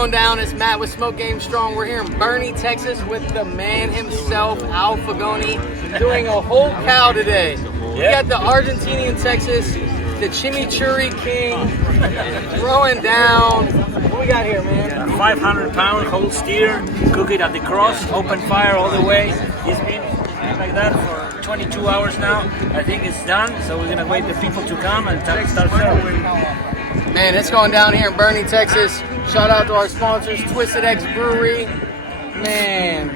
going down? It's Matt with Smoke Game Strong. We're here in Bernie, Texas with the man himself, Al Frugoni, doing a whole cow today. We got the Argentinian Texas, the Chimichurri King, throwing down. What we got here, man? 500-pound whole steer, cook it at the cross, open fire all the way. It's been like that for 22 hours now. I think it's done, so we're gonna wait the people to come and start serving. Man, it's going down here in Bernie, Texas. Shout out to our sponsors, Twisted X Brewery. Man,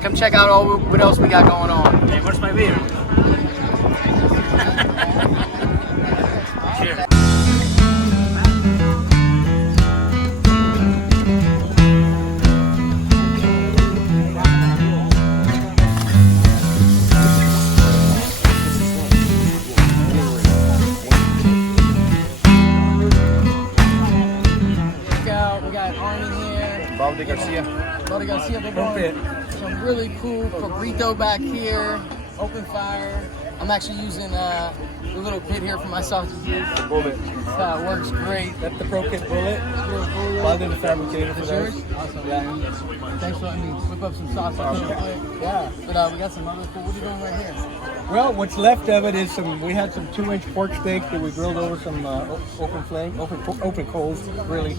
come check out what else we got going on. Hey, where's my beer? Cheers. Baldy Garcia, big one. Some really cool burrito back here. Open fire. I'm actually using the little pit here for my sausages. The bullet. It works great. That's the Pro Kit bullet. Baldy the fabricator for those. Awesome. Yeah. Thanks for letting me whip up some sausage real quick. Yeah. But we got some other cool. What are you doing right here? Well, what's left of it is we had some 2-inch pork steak that we grilled over some open flame, open coals, really.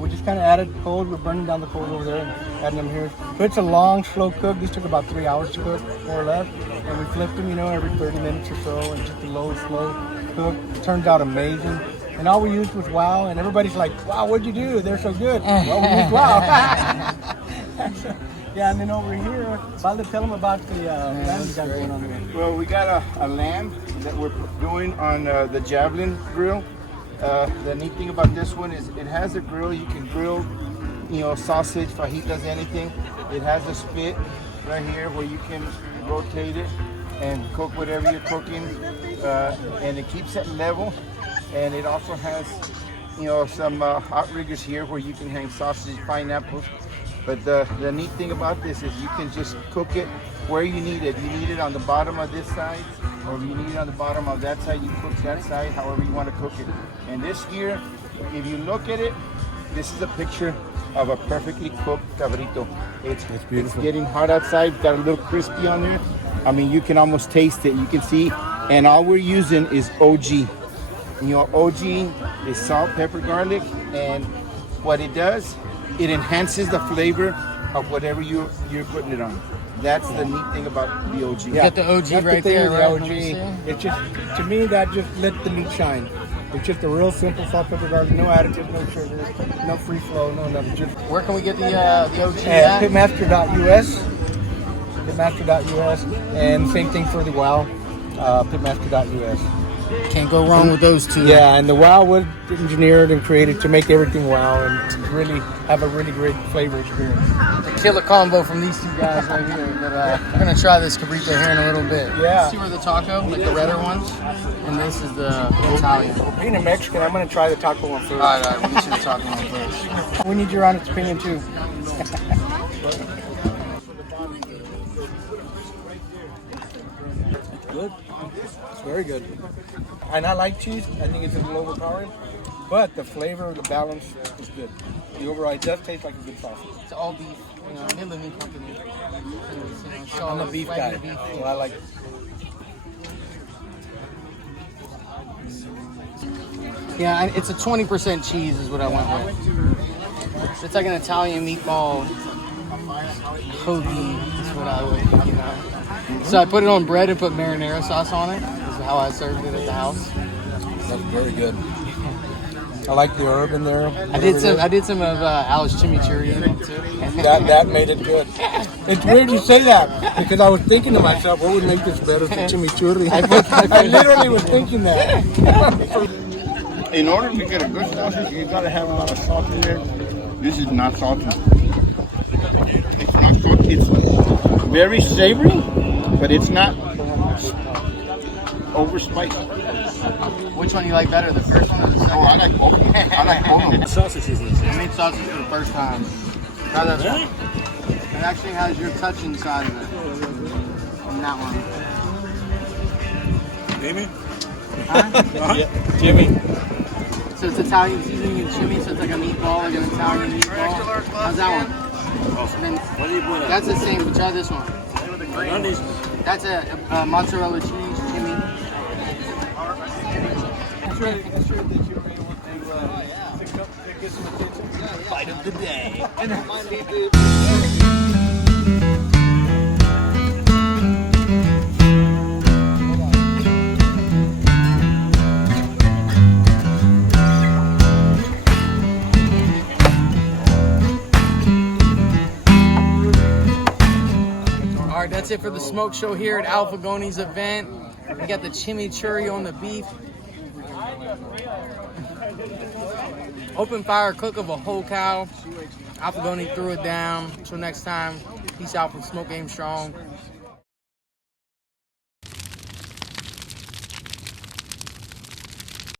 We just kind of added coals. We're burning down the coals over there and adding them here. So it's a long, slow cook. This took about 3 hours to cook, more or less. And we flipped them, every 30 minutes or so, and just a low, slow cook. It turned out amazing. And all we used was wow, and everybody's like, wow, what'd you do? They're so good. Well, we used wow. Yeah, and then over here, Baldy, tell them about the lamb you got going on here. Well, we got a lamb that we're doing on the Javelin grill. The neat thing about this one is it has a grill. You can grill, sausage, fajitas, anything. It has a spit right here where you can rotate it and cook whatever you're cooking, and it keeps it level. And it also has, some outriggers here where you can hang sausages, pineapples. But the neat thing about this is you can just cook it where you need it. You need it on the bottom of this side, or if you need it on the bottom of that side, you cook that side however you want to cook it. And this here, if you look at it, this is a picture of a perfectly cooked cabrito. It's beautiful. It's getting hot outside, got a little crispy on there. I mean, you can almost taste it. You can see, and all we're using is OG. OG is salt, pepper, garlic, and what it does, it enhances the flavor of whatever you're putting it on. That's the neat thing about the OG. You got the OG That's right the there, right? OG. It's just, to me, that just let the meat shine. It's just a real simple salt, pepper, garlic, no additives, no sugar, no free flow, no nothing. Just Where can we get the OG at at? pitmaster.us, pitmaster.us, and same thing for the WOW, pitmaster.us. Can't go wrong with those two. Yeah, and the WOW was engineered and created to make everything WOW and to really have a really great flavor experience. The killer combo from these two guys right here. But we're gonna try this cabrito here in a little bit. Yeah. See where the taco, like the redder ones, and this is the Italian. Being a Mexican, I'm gonna try the taco one first. All right, we'll get you the taco one first. We need your honest opinion too. Good. It's very good. And I like cheese. I think it's a little overpowering. But the flavor, the balance is good. The overall, it does taste like a good sausage. It's all beef, Midland Meat Company. I'm a beef guy, so I like it. Yeah, and it's a 20% cheese is what I went with. It's like an Italian meatball hoagie is what I would, So I put it on bread and put marinara sauce on it. This is how I served it at the house. That's very good. I like the herb in there. I did some of Al's chimichurri in it too. That made it good. It's weird you say that because I was thinking to myself, what would make this better than chimichurri? I literally was thinking that. In order to get a good sausage, you gotta have a lot of salt in there. This is not salty. It's not salty. It's very savory, but it's not over spicy. Which one do you like better, the first one or the second? Oh, I like both. I like both of them. What sausage is this? I made sausage for the first time. Try that one. It actually has your touch inside of it. And that one. Jimmy? Huh? Yeah, Jimmy. So it's Italian seasoning and chimney, so it's like a meatball, like an Italian meatball. How's that one? And What do you put? that's the same, but try this one. On this. That's a mozzarella cheese chimney. I'm sure that you're able to get some attention. Bite of the day. All right, that's it for the smoke show here at Frugoni's event. We got the chimichurri on the beef. Open fire cook of a whole cow. Frugoni threw it down. Until next time, peace out from Smoke Game Strong.